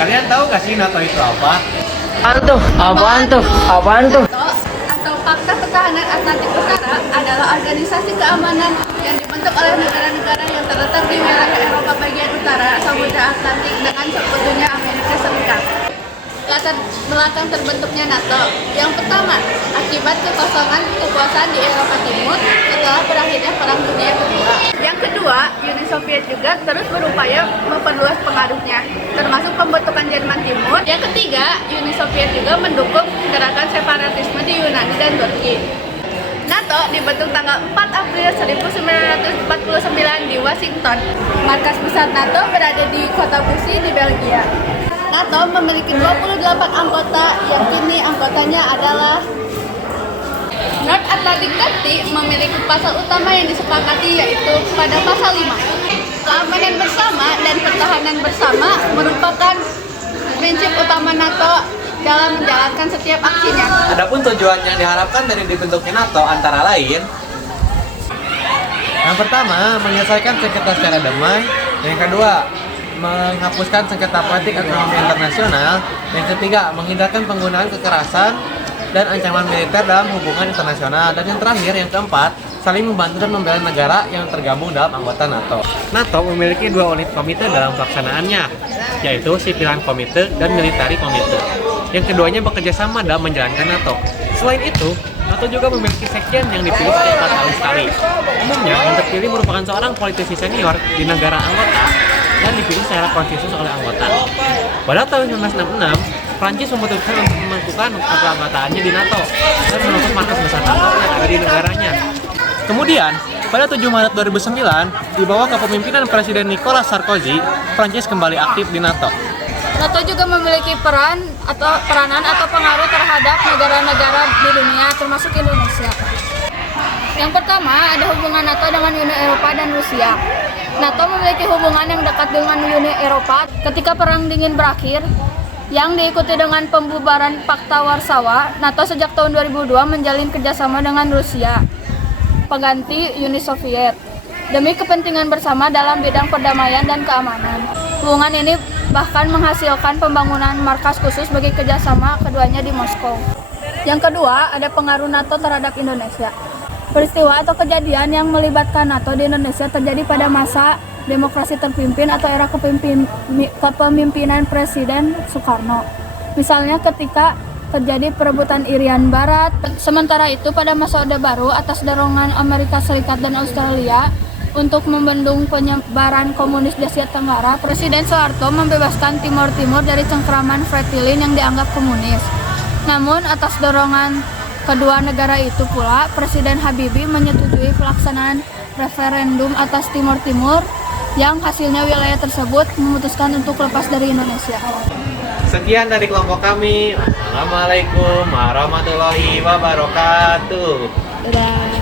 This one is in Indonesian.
Kalian tahu gak sih NATO itu apa? Apaan tuh? NATO atau Fakta Pertahanan Atlantik Utara adalah organisasi keamanan yang dibentuk oleh negara-negara yang terletak di wilayah Eropa bagian utara Samudra Atlantik dengan sekutunya Amerika Serikat. Latar belakang terbentuknya NATO. Yang pertama, akibat kekosongan kekuasaan di Eropa Timur setelah berakhirnya Perang Dunia Kedua. Yang kedua, Uni Soviet juga terus berupaya memperluas pengaruhnya, termasuk pembentukan Jerman Timur. Yang ketiga, Uni Soviet juga mendukung gerakan separatisme di Yunani dan Turki. NATO dibentuk tanggal 4 April 1949 di Washington. Markas pusat NATO berada di kota Bussy di Belgia. NATO memiliki 28 anggota yang kini anggotanya adalah North Atlantic Treaty memiliki pasal utama yang disepakati yaitu pada pasal 5. Keamanan bersama dan pertahanan bersama merupakan prinsip utama NATO dalam menjalankan setiap aksinya. Adapun tujuan yang diharapkan dari dibentuknya NATO antara lain: yang pertama, menyelesaikan sengketa secara damai. Yang kedua, menghapuskan sengketa politik ekonomi internasional. Yang ketiga, menghindarkan penggunaan kekerasan dan ancaman militer dalam hubungan internasional. Dan yang terakhir, yang keempat, saling membantu dan membela negara yang tergabung dalam anggota NATO. NATO memiliki dua unit komite dalam pelaksanaannya, yaitu Civilian Komite dan Military Komite. Yang keduanya bekerja sama dalam menjalankan NATO. Selain itu, NATO juga memiliki sekjen yang dipilih setiap 4 tahun sekali. Umumnya, yang terpilih merupakan seorang politisi senior di negara anggota dan dipilih secara konsensus oleh anggota. Pada tahun 1966, Prancis memutuskan untuk melakukan keanggotaannya di NATO dan menutup markas besar NATO yang ada di negaranya. Kemudian, pada 7 Maret 2009, di bawah kepemimpinan Presiden Nicolas Sarkozy, Prancis kembali aktif di NATO. NATO juga memiliki peranan atau pengaruh terhadap negara-negara di dunia termasuk Indonesia. Yang pertama, ada hubungan NATO dengan Uni Eropa dan Rusia. NATO memiliki hubungan yang dekat dengan Uni Eropa ketika Perang Dingin berakhir, yang diikuti dengan pembubaran Pakta Warsawa. NATO sejak tahun 2002 menjalin kerjasama dengan Rusia, pengganti Uni Soviet, demi kepentingan bersama dalam bidang perdamaian dan keamanan. Hubungan ini bahkan menghasilkan pembangunan markas khusus bagi kerjasama keduanya di Moskow. Yang kedua, ada pengaruh NATO terhadap Indonesia. Peristiwa atau kejadian yang melibatkan NATO di Indonesia terjadi pada masa demokrasi terpimpin atau era kepemimpinan Presiden Soekarno. Misalnya ketika terjadi perebutan Irian Barat. Sementara itu pada masa Orde Baru atas dorongan Amerika Serikat dan Australia untuk membendung penyebaran komunis di Asia Tenggara, Presiden Soeharto membebaskan Timor Timur dari cengkraman Fretilin yang dianggap komunis. Namun atas dorongan kedua negara itu pula, Presiden Habibie menyetujui pelaksanaan referendum atas Timor Timur yang hasilnya wilayah tersebut memutuskan untuk lepas dari Indonesia. Sekian dari kelompok kami. Assalamualaikum warahmatullahi wabarakatuh. Dadah.